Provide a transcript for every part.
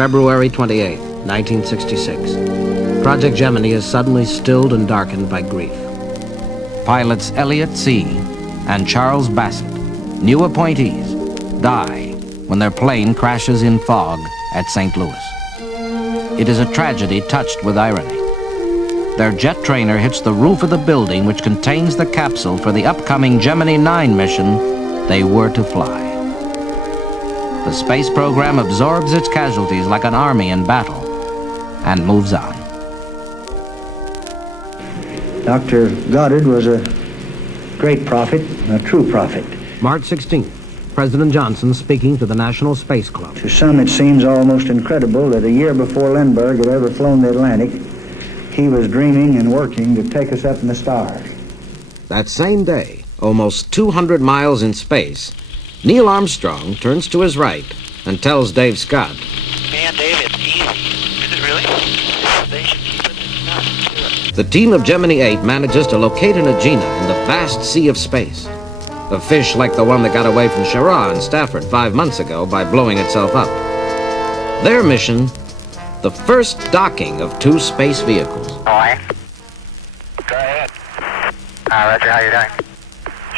February 28, 1966. Project Gemini is suddenly stilled and darkened by grief. Pilots Elliot C. and Charles Bassett, new appointees, die when their plane crashes in fog at St. Louis. It is a tragedy touched with irony. Their jet trainer hits the roof of the building which contains the capsule for the upcoming Gemini 9 mission they were to fly. The space program absorbs its casualties like an army in battle and moves on. Dr. Goddard was a great prophet, a true prophet. March 16th, President Johnson speaking to the National Space Club. To some, it seems almost incredible that a year before Lindbergh had ever flown the Atlantic, he was dreaming and working to take us up in the stars. That same day, almost 200 miles in space, Neil Armstrong turns to his right and tells Dave Scott, "Man, Dave, it's easy. Is it really? They should keep it. The team of Gemini 8 manages to locate an Agena in the vast sea of space. A fish like the one that got away from Shara in Stafford 5 months ago by blowing itself up. Their mission, the first docking of 2 space vehicles. Boy. Go ahead. Roger, how you doing?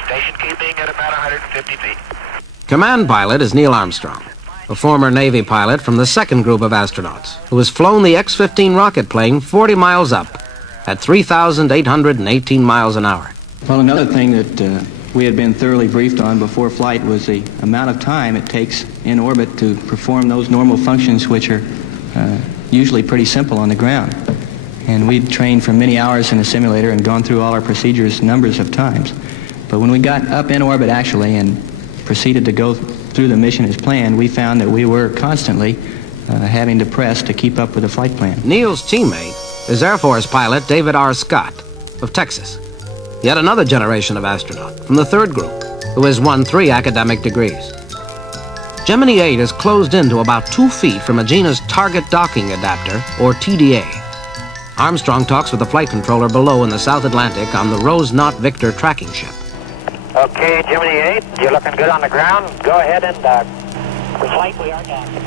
Station keeping at about 150 feet. Command pilot is Neil Armstrong, a former Navy pilot from the second group of astronauts, who has flown the X-15 rocket plane 40 miles up at 3,818 miles an hour. Well, another thing that we had been thoroughly briefed on before flight was the amount of time it takes in orbit to perform those normal functions which are usually pretty simple on the ground. And we'd trained for many hours in the simulator and gone through all our procedures numbers of times. But when we got up in orbit actually and proceeded to go through the mission as planned, we found that we were constantly having to press to keep up with the flight plan. Neil's teammate is Air Force pilot David R. Scott of Texas, yet another generation of astronaut from the third group who has won 3 academic degrees. Gemini 8 is closed in to about 2 feet from Agena's target docking adapter, or TDA. Armstrong talks with the flight controller below in the South Atlantic on the Rose Knot Victor tracking ship. Okay, Gemini 8, you're looking good on the ground. Go ahead and dock. For flight, we are docking.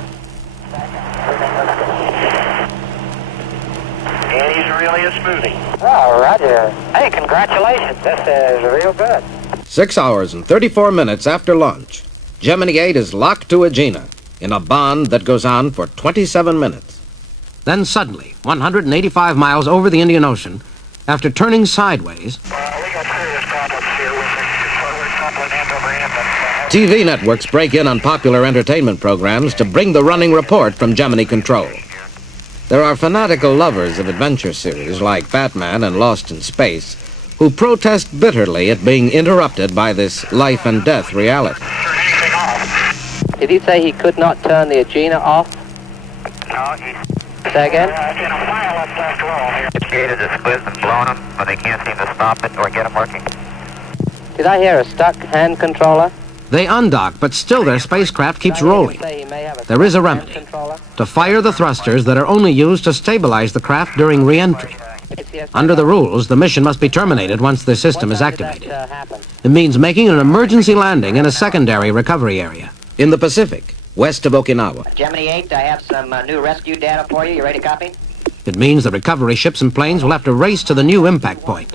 And he's really a smoothie. Oh, roger. Hey, congratulations. This is real good. 6 hours and 34 minutes after launch, Gemini 8 is locked to Agena in a bond that goes on for 27 minutes. Then suddenly, 185 miles over the Indian Ocean, after turning sideways, We got serious problems here with the coupling end over end. TV networks break in on popular entertainment programs to bring the running report from Gemini Control. There are fanatical lovers of adventure series like Batman and Lost in Space who protest bitterly at being interrupted by this life and death reality. Turn anything off. Did he say he could not turn the Agena off? No, he's... Say again? It's in a violent left roll here. It's gated the splits and blown them, but they can't seem to stop it or get them working. Did I hear a stuck hand controller? They undock, but still their spacecraft keeps rolling. There is a remedy: to fire the thrusters that are only used to stabilize the craft during re-entry. Under the rules, the mission must be terminated once the system is activated. It means making an emergency landing in a secondary recovery area in the Pacific, west of Okinawa. Gemini 8, I have some new rescue data for you. You ready to copy? It means the recovery ships and planes will have to race to the new impact point.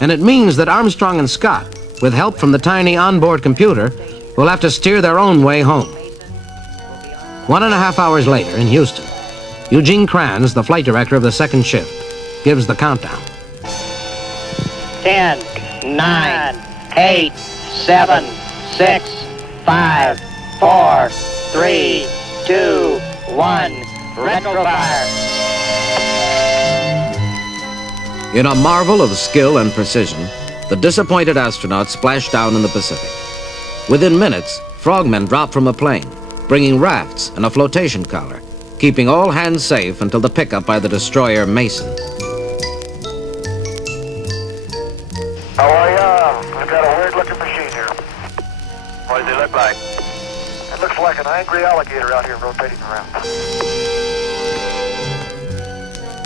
And it means that Armstrong and Scott, with help from the tiny onboard computer, will have to steer their own way home. 1.5 hours later in Houston, Eugene Kranz, the flight director of the second shift, gives the countdown. 10, 9, 8, 7, 6, 5, 4, 3, 2, 1, retrofire. In a marvel of skill and precision, the disappointed astronauts splash down in the Pacific. Within minutes, frogmen drop from a plane, bringing rafts and a flotation collar, keeping all hands safe until the pickup by the destroyer Mason. How are ya? We've got a weird-looking machine here. What does it look like? It looks like an angry alligator out here rotating around.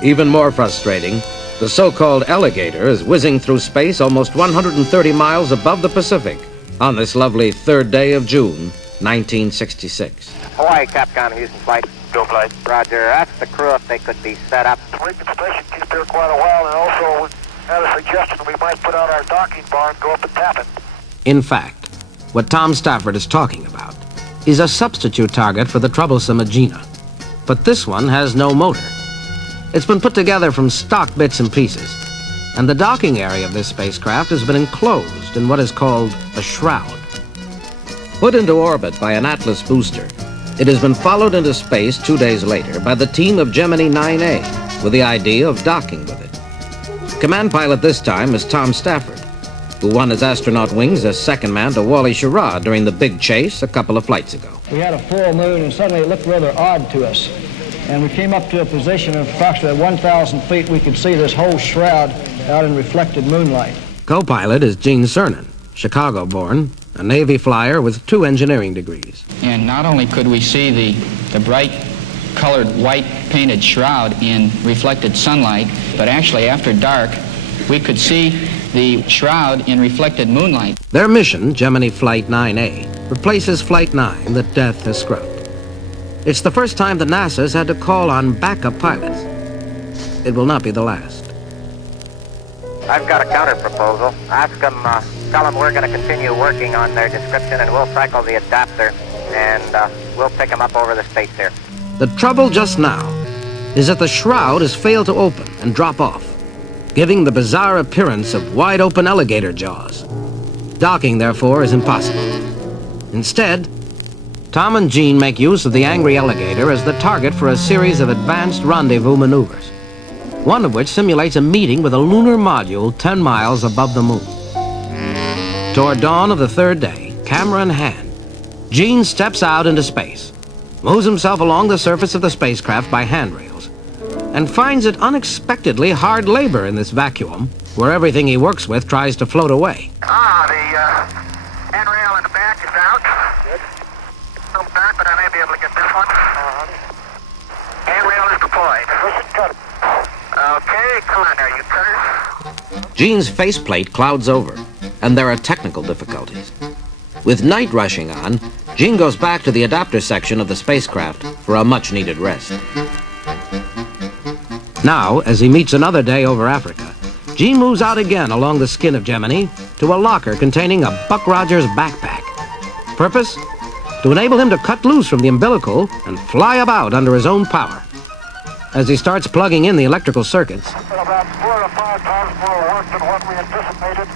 Even more frustrating, the so-called alligator is whizzing through space almost 130 miles above the Pacific on this lovely 3rd day of June, 1966. Hawaii, Capcom, Houston flight. Go flight. Roger. Ask the crew if they could be set up. We can station keep here quite a while, and also had a suggestion we might put out our docking bar and go up and tap it. In fact, what Tom Stafford is talking about is a substitute target for the troublesome Agena. But this one has no motor. It's been put together from stock bits and pieces, and the docking area of this spacecraft has been enclosed in what is called a shroud. Put into orbit by an Atlas booster, it has been followed into space 2 days later by the team of Gemini 9A with the idea of docking with it. Command pilot this time is Tom Stafford, who won his astronaut wings as second man to Wally Schirra during the big chase a couple of flights ago. We had a full moon, and suddenly it looked rather odd to us. And we came up to a position of approximately 1,000 feet. We could see this whole shroud out in reflected moonlight. Co-pilot is Gene Cernan, Chicago-born, a Navy flyer with 2 engineering degrees. And not only could we see the bright colored white painted shroud in reflected sunlight, but actually after dark, we could see the shroud in reflected moonlight. Their mission, Gemini Flight 9A, replaces Flight 9 that death has scrubbed. It's the first time the NASA's had to call on backup pilots. It will not be the last. I've got a counter proposal. Ask them, tell them we're going to continue working on their description, and we'll cycle the adapter, and we'll pick them up over the space here. The trouble just now is that the shroud has failed to open and drop off, giving the bizarre appearance of wide-open alligator jaws. Docking, therefore, is impossible. Instead, Tom and Gene make use of the angry alligator as the target for a series of advanced rendezvous maneuvers, one of which simulates a meeting with a lunar module 10 miles above the moon. Toward dawn of the 3rd day, camera in hand, Gene steps out into space, moves himself along the surface of the spacecraft by handrails, and finds it unexpectedly hard labor in this vacuum, where everything he works with tries to float away. The handrail in the back is out. Good. No back, but I may be able to get this one. Handrail is deployed. Cut. Okay, come on there, you cutters. Gene's faceplate clouds over, and there are technical difficulties. With night rushing on, Gene goes back to the adapter section of the spacecraft for a much-needed rest. Now, as he meets another day over Africa, Gene moves out again along the skin of Gemini to a locker containing a Buck Rogers backpack. Purpose? To enable him to cut loose from the umbilical and fly about under his own power. As he starts plugging in the electrical circuits, About 4 to 5 times more work than what we anticipated,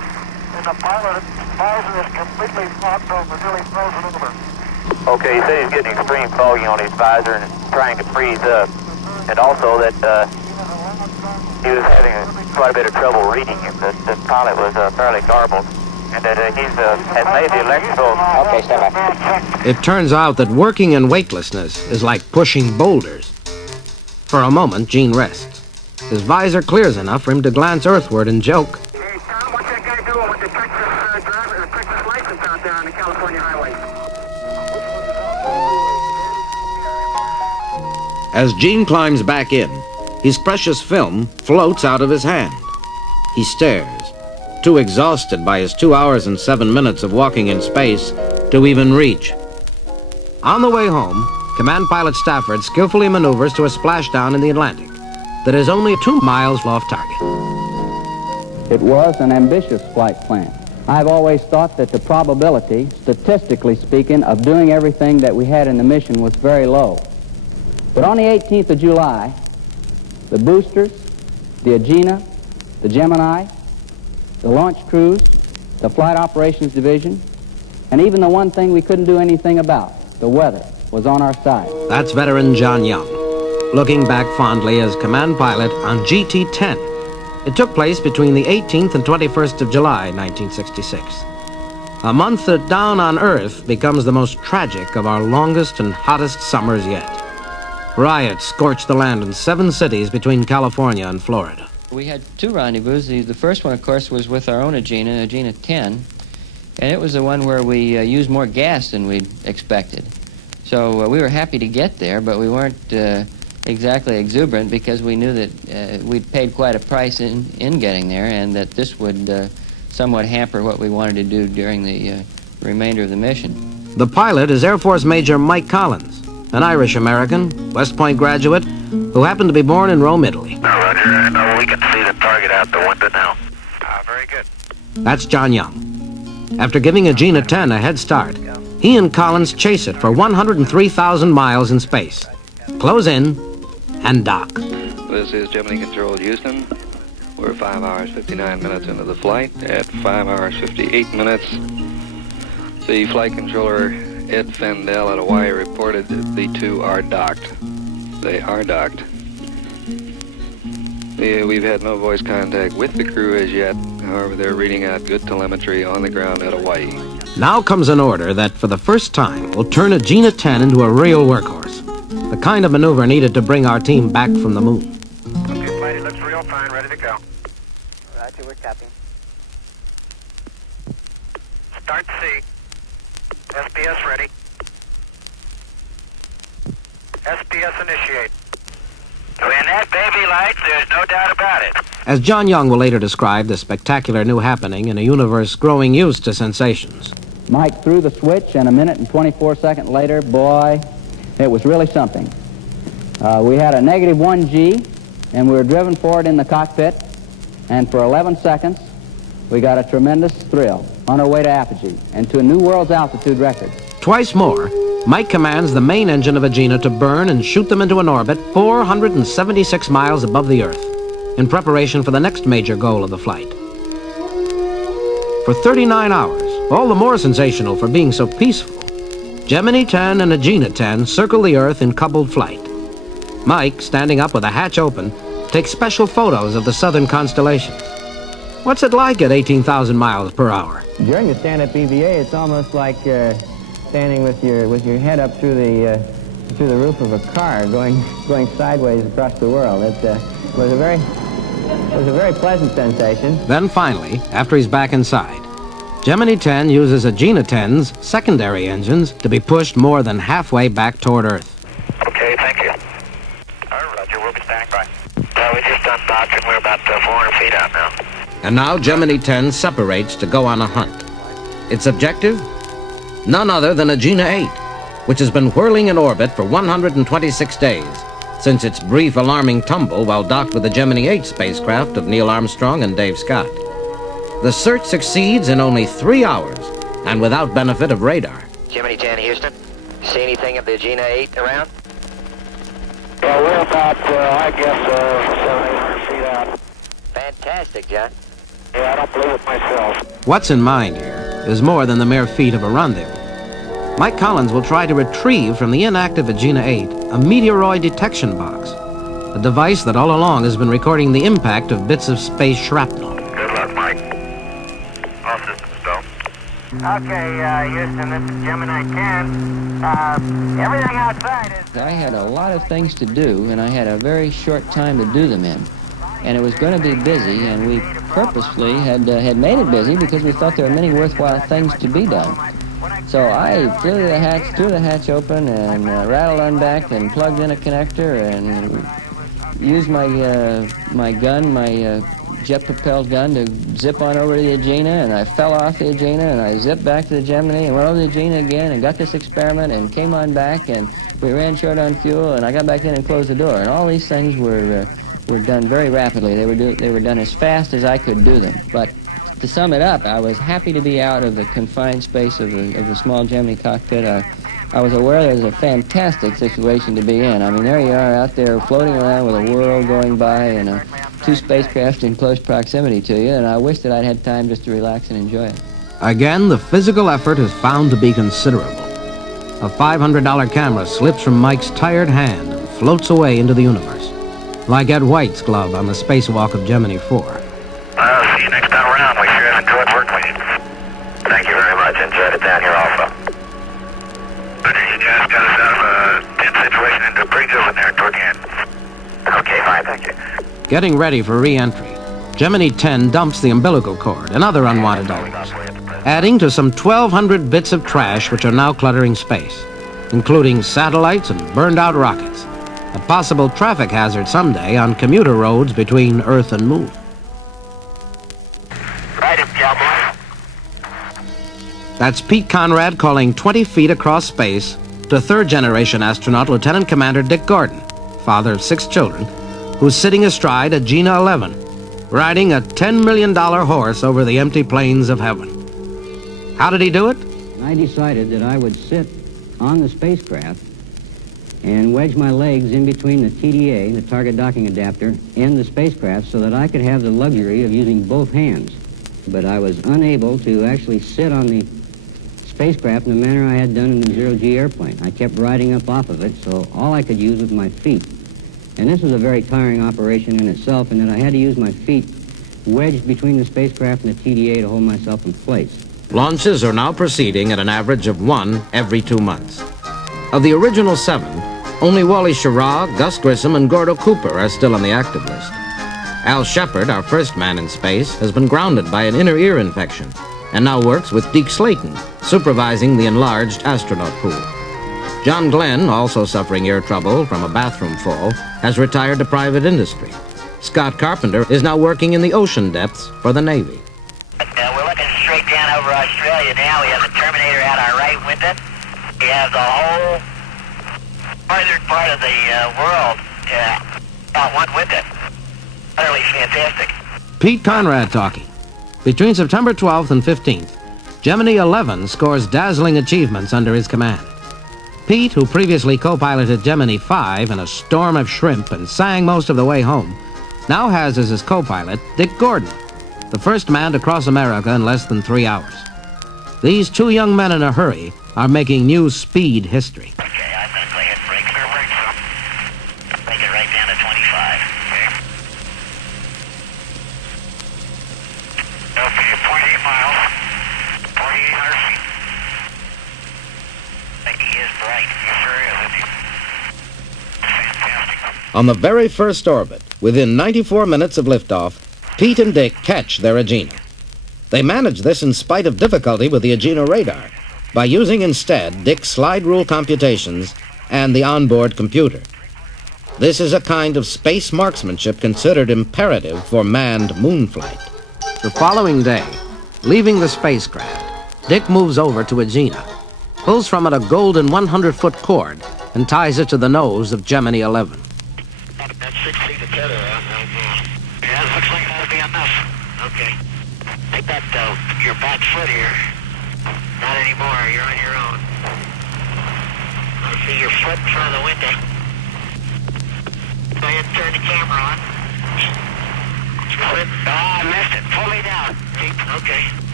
and the pilot visor is completely fogged over, nearly frozen over. Okay, he said he's getting extreme fogging on his visor and trying to freeze up, and also that he was having quite a bit of trouble reading him. The pilot was fairly garbled, and that has made the electrical... Okay, stand by. it turns out that working in weightlessness is like pushing boulders. For a moment, Gene rests. His visor clears enough for him to glance earthward and joke. Hey, Tom, what's that guy doing with the Texas license out there on the California highway? As Gene climbs back in, his precious film floats out of his hand. He stares, too exhausted by his 2 hours and 7 minutes of walking in space to even reach. On the way home, Command Pilot Stafford skillfully maneuvers to a splashdown in the Atlantic that is only 2 miles off target. It was an ambitious flight plan. I've always thought that the probability, statistically speaking, of doing everything that we had in the mission was very low. But on the 18th of July, the boosters, the Agena, the Gemini, the launch crews, the Flight Operations Division, and even the one thing we couldn't do anything about, the weather, was on our side. That's veteran John Young, looking back fondly as command pilot on GT-10. It took place between the 18th and 21st of July, 1966. A month that down on Earth becomes the most tragic of our longest and hottest summers yet. Riots scorched the land in 7 cities between California and Florida. We had 2 rendezvous. The first one, of course, was with our own Agena, Agena 10, and it was the one where we used more gas than we'd expected. So we were happy to get there, but we weren't exactly exuberant because we knew that we'd paid quite a price in getting there, and that this would somewhat hamper what we wanted to do during the remainder of the mission. The pilot is Air Force Major Mike Collins, an Irish-American, West Point graduate, who happened to be born in Rome, Italy. Roger, and we can see the target out the window now. Very good. That's John Young. After giving Agena 10 a head start, he and Collins chase it for 103,000 miles in space. Close in and dock. This is Gemini Control Houston. We're 5 hours 59 minutes into the flight. At 5 hours 58 minutes, the flight controller Ed Fendel at Hawaii reported that the two are docked. They are docked. We've had no voice contact with the crew as yet. However, they're reading out good telemetry on the ground at Hawaii. Now comes an order that, for the first time, will turn Agena 10 into a real workhorse. The kind of maneuver needed to bring our team back from the moon. Okay, flight, it looks real fine, ready to go. Roger, we're copying. Start C. SPS ready. SPS initiate. When that baby lights, there's no doubt about it. As John Young will later describe the spectacular new happening in a universe growing used to sensations. Mike threw the switch, and a minute and 24 seconds later, boy, it was really something. We had a negative 1G, and we were driven forward in the cockpit, and for 11 seconds, we got a tremendous thrill on our way to apogee and to a new world's altitude record. Twice more, Mike commands the main engine of Agena to burn and shoot them into an orbit 476 miles above the Earth, in preparation for the next major goal of the flight. For 39 hours, all the more sensational for being so peaceful, Gemini 10 and Agena 10 circle the Earth in coupled flight. Mike, standing up with a hatch open, takes special photos of the southern constellations. What's it like at 18,000 miles per hour? During the stand-up EVA, it's almost like standing with your head up through the roof of a car, going sideways across the world. It was a very pleasant sensation. Then finally, after he's back inside, Gemini 10 uses Agena 10's secondary engines to be pushed more than halfway back toward Earth. Okay, thank you. All right, Roger, we'll be standing by. We just done docked and we're about 400 feet out now. And now Gemini 10 separates to go on a hunt. Its objective? None other than Agena 8, which has been whirling in orbit for 126 days, since its brief alarming tumble while docked with the Gemini 8 spacecraft of Neil Armstrong and Dave Scott. The search succeeds in only 3 hours, and without benefit of radar. Gemini 10, Houston. See anything of the Agena 8 around? Well, we're about, I guess, 700 feet out. Fantastic, John. Yeah, I don't believe it myself. What's in mind here is more than the mere feat of a rendezvous. Mike Collins will try to retrieve from the inactive Agena 8 a meteoroid detection box, a device that all along has been recording the impact of bits of space shrapnel. Good luck, Mike. All systems go. Okay, Houston, this is Gemini 10. Everything outside is... I had a lot of things to do, and I had a very short time to do them in. And it was going to be busy, and we purposefully had made it busy because we thought there were many worthwhile things to be done. So I threw the hatch open, and rattled on back and plugged in a connector and used my gun, my jet-propelled gun, to zip on over to the Agena, and I fell off the Agena, and I zipped back to the Gemini and went over to the Agena again and got this experiment and came on back, and we ran short on fuel, and I got back in and closed the door. And all these things were done very rapidly. They were done as fast as I could do them. But to sum it up, I was happy to be out of the confined space of the small Gemini cockpit. I was aware there was a fantastic situation to be in. I mean, there you are out there floating around with a world going by and two spacecraft in close proximity to you, and I wish that I'd had time just to relax and enjoy it. Again, the physical effort is found to be considerable. A $500 camera slips from Mike's tired hand and floats away into the universe, like Ed White's glove on the spacewalk of Gemini 4. See you next time around. We sure have enjoyed working with you. Thank you very much. Enjoyed it down here also. But you guys got us out of a tense situation into a pretty good one there toward the end. Okay, fine. Thank you. Getting ready for re-entry, Gemini 10 dumps the umbilical cord and other unwanted items, adding to some 1,200 bits of trash which are now cluttering space, including satellites and burned-out rockets, a possible traffic hazard someday on commuter roads between Earth and Moon. Right, cowboy. That's Pete Conrad calling 20 feet across space to third-generation astronaut Lieutenant Commander Dick Gordon, father of 6 children, who's sitting astride a Gina 11, riding a $10 million horse over the empty plains of heaven. How did he do it? I decided that I would sit on the spacecraft and wedge my legs in between the TDA, the target docking adapter, and the spacecraft so that I could have the luxury of using both hands. But I was unable to actually sit on the spacecraft in the manner I had done in the zero-G airplane. I kept riding up off of it, so all I could use was my feet. And this was a very tiring operation in itself, in that I had to use my feet wedged between the spacecraft and the TDA to hold myself in place. Launches are now proceeding at an average of 1 every 2 months. Of the original 7, only Wally Schirra, Gus Grissom, and Gordo Cooper are still on the active list. Al Shepard, our first man in space, has been grounded by an inner ear infection and now works with Deke Slayton, supervising the enlarged astronaut pool. John Glenn, also suffering ear trouble from a bathroom fall, has retired to private industry. Scott Carpenter is now working in the ocean depths for the Navy. We're looking straight down over Australia now. We have the Terminator out our right window. We have the whole northern part of the world out one window. Utterly fantastic. Pete Conrad talking. Between September 12th and 15th, Gemini 11 scores dazzling achievements under his command. Pete, who previously co-piloted Gemini 5 in a storm of shrimp and sang most of the way home, now has as his co-pilot Dick Gordon, the first man to cross America in less than 3 hours. These 2 young men in a hurry are making new speed history. Okay, I'm going to go ahead and brake her. Make it right down to 25. Okay, 0.8 miles, 4,800 feet. I think he is bright. He sure is, isn't he? Fantastic. On the very first orbit, within 94 minutes of liftoff, Pete and Dick catch their Agena. They manage this in spite of difficulty with the Agena radar, by using instead Dick's slide rule computations and the onboard computer. This is a kind of space marksmanship considered imperative for manned moon flight. The following day, leaving the spacecraft, Dick moves over to Agena, pulls from it a golden 100-foot cord, and ties it to the nose of Gemini 11. That's 6 feet of tether, yeah, it looks like that'll be enough. Okay. Take that, your back foot here. Not anymore, you're on your own. I see your foot in front of the window. Go ahead and turn the camera on. I missed it. Pull me down. Okay.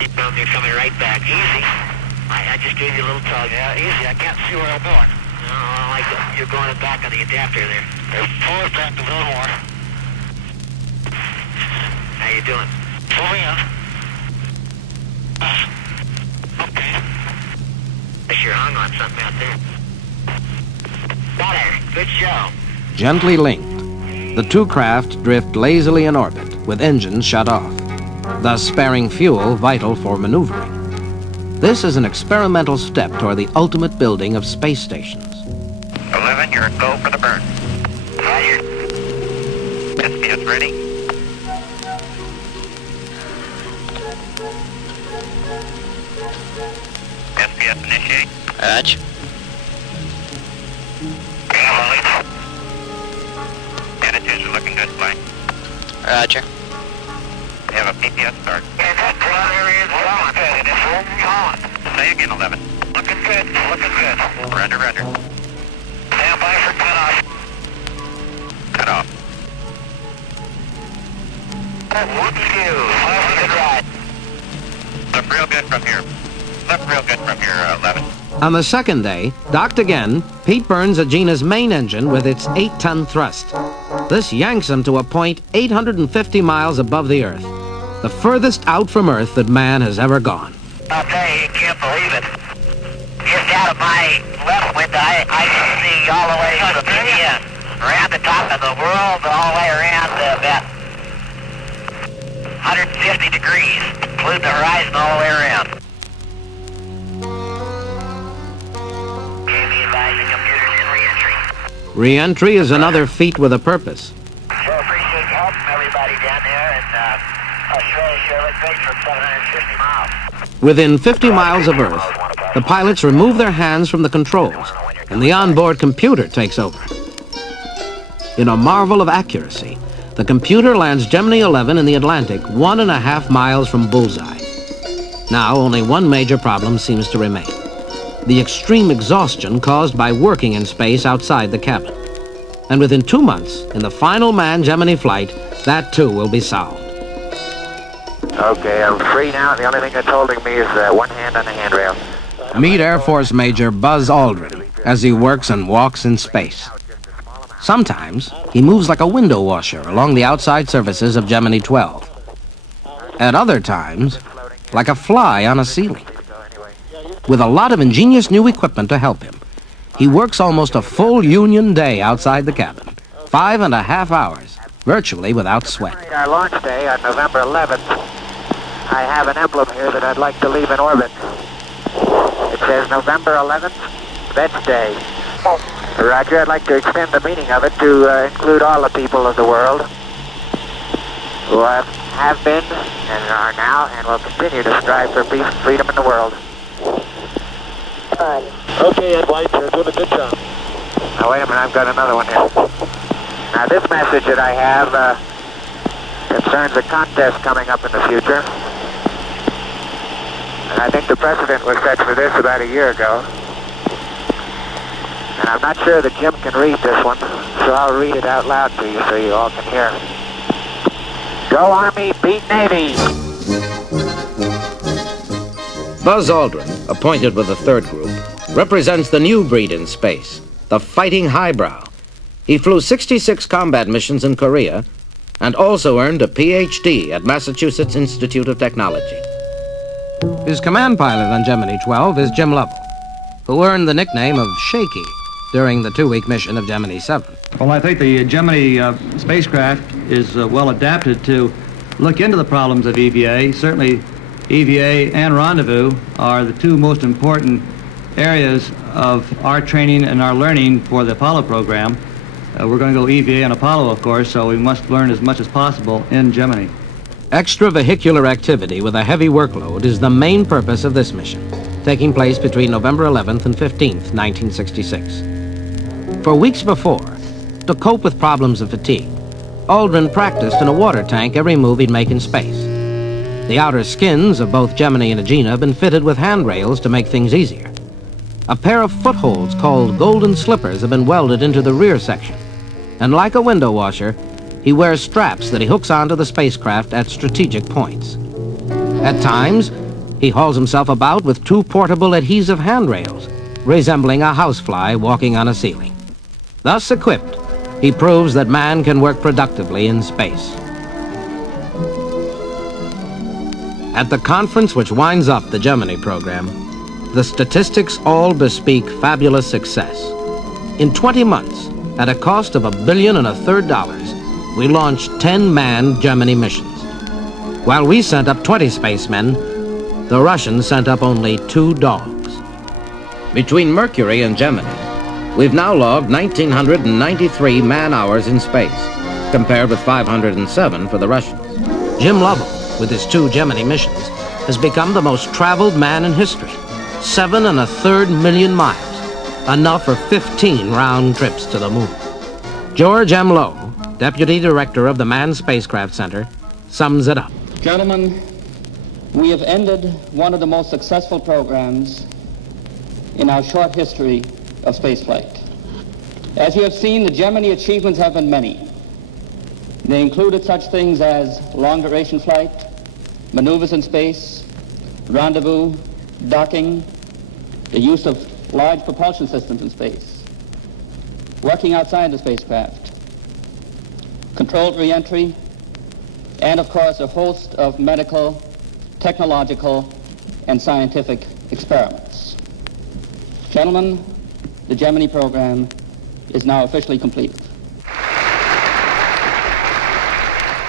Keep down, you're coming right back. Easy. I just gave you a little tug. Yeah, easy. I can't see where I'm going. No, I like it. You're going back on the adapter there. Pull it back a little more. How you doing? Pull me up. Okay. I sure hung on something out there. Got her. Good show. Gently linked, the 2 craft drift lazily in orbit with engines shut off, thus sparing fuel vital for maneuvering. This is an experimental step toward the ultimate building of space stations. 11, you're a go for the burn. Roger. SPS ready. SPS initiate. Roger. Attitudes are looking good, Flight. Roger. We have a PPS start. Yeah, that ground area is going good. It is rolling on. Say again, 11. Looking good. Looking good. Roger, roger. Stand by for cutoff. Cutoff. Whoop-de-doo. 500 right. Look real good from here. Look real good from here, 11. On the second day, docked again, Pete burns Agena's main engine with its 8-ton thrust. This yanks him to a point 850 miles above the Earth, the furthest out from Earth that man has ever gone. I'll tell you, you can't believe it. Just out of my left window, I see all the way from India, around the top of the world, all the way around about 150 degrees, including the horizon all the way around. Re-entry is another feat with a purpose. Sure appreciate help from everybody down there, and Australia sure looks great for 750 miles. Within 50 miles of Earth, the pilots remove their hands from the controls, and the onboard computer takes over. In a marvel of accuracy, the computer lands Gemini 11 in the Atlantic 1.5 miles from bullseye. Now, only one major problem seems to remain: the extreme exhaustion caused by working in space outside the cabin. And within 2 months, in the final manned Gemini flight, that too will be solved. Okay, I'm free now. The only thing that's holding me is one hand on the handrail. Meet Air Force Major Buzz Aldrin as he works and walks in space. Sometimes, he moves like a window washer along the outside surfaces of Gemini 12. At other times, like a fly on a ceiling. With a lot of ingenious new equipment to help him, he works almost a full union day outside the cabin, 5.5 hours, virtually without sweat. Our launch day on November 11th, I have an emblem here that I'd like to leave in orbit. It says November 11th, Vets Day. Roger, I'd like to extend the meaning of it to include all the people of the world who have been and are now and will continue to strive for peace and freedom in the world. Okay, Ed White, you're doing a good job. Now, wait a minute, I've got another one here. Now, this message that I have concerns a contest coming up in the future. And I think the precedent was set for this about a year ago. And I'm not sure that Jim can read this one, so I'll read it out loud to you so you all can hear. Go Army, beat Navy! Buzz Aldrin, appointed with the third group, represents the new breed in space, the fighting highbrow. He flew 66 combat missions in Korea and also earned a PhD at Massachusetts Institute of Technology. His command pilot on Gemini 12 is Jim Lovell, who earned the nickname of Shaky during the 2-week mission of Gemini 7. Well, I think the Gemini spacecraft is well adapted to look into the problems of EVA. Certainly, EVA and rendezvous are the two most important areas of our training and our learning for the Apollo program. We're going to go EVA and Apollo, of course, so we must learn as much as possible in Gemini. Extravehicular activity with a heavy workload is the main purpose of this mission, taking place between November 11th and 15th, 1966. For weeks before, to cope with problems of fatigue, Aldrin practiced in a water tank every move he'd make in space. The outer skins of both Gemini and Agena have been fitted with handrails to make things easier. A pair of footholds called golden slippers have been welded into the rear section. And like a window washer, he wears straps that he hooks onto the spacecraft at strategic points. At times, he hauls himself about with 2 portable adhesive handrails, resembling a housefly walking on a ceiling. Thus equipped, he proves that man can work productively in space. At the conference which winds up the Gemini program, the statistics all bespeak fabulous success. In 20 months, at a cost of $1.3 billion, we launched 10 manned Gemini missions. While we sent up 20 spacemen, the Russians sent up only 2 dogs. Between Mercury and Gemini, we've now logged 1,993 man-hours in space, compared with 507 for the Russians. Jim Lovell, with his 2 Gemini missions, has become the most traveled man in history. 7.25 million miles, enough for 15 round trips to the moon. George M. Lowe, Deputy Director of the Manned Spacecraft Center, sums it up. Gentlemen, we have ended one of the most successful programs in our short history of spaceflight. As you have seen, the Gemini achievements have been many. They included such things as long-duration flight, maneuvers in space, rendezvous, docking, the use of large propulsion systems in space, working outside the spacecraft, controlled re-entry, and of course a host of medical, technological, and scientific experiments. Gentlemen, the Gemini program is now officially complete.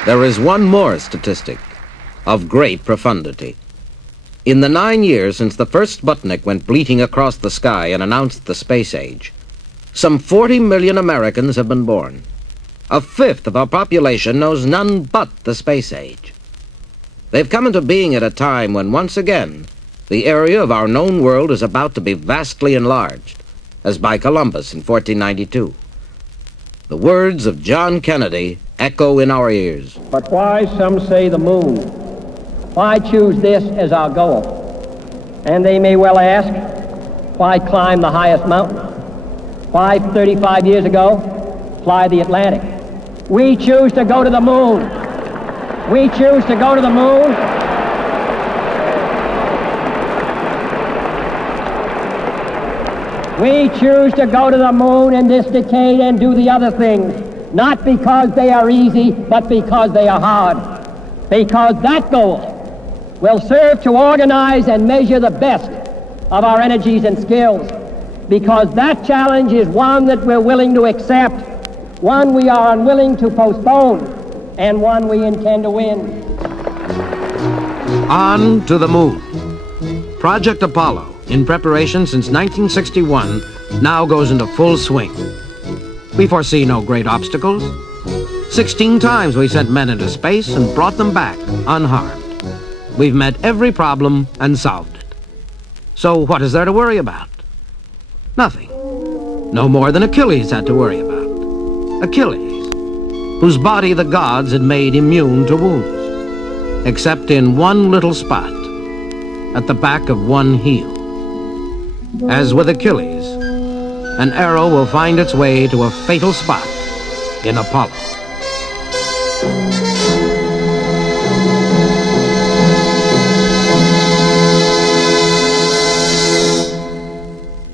There is one more statistic of great profundity. In the 9 years since the first Sputnik went bleating across the sky and announced the space age, some 40 million Americans have been born. 1/5 of our population knows none but the space age. They've come into being at a time when, once again, the area of our known world is about to be vastly enlarged, as by Columbus in 1492. The words of John Kennedy echo in our ears. But why, some say, the moon? Why choose this as our goal? And they may well ask, why climb the highest mountain? Why, 35 years ago, fly the Atlantic? We choose to go to the moon. We choose to go to the moon. We choose to go to the moon in this decade and do the other things, not because they are easy, but because they are hard. Because that goal will serve to organize and measure the best of our energies and skills. Because that challenge is one that we're willing to accept, one we are unwilling to postpone, and one we intend to win. On to the moon. Project Apollo, in preparation since 1961, now goes into full swing. We foresee no great obstacles. 16 times we sent men into space and brought them back unharmed. We've met every problem and solved it. So what is there to worry about? Nothing. No more than Achilles had to worry about. Achilles, whose body the gods had made immune to wounds, except in one little spot, at the back of one heel. As with Achilles, an arrow will find its way to a fatal spot in Apollo.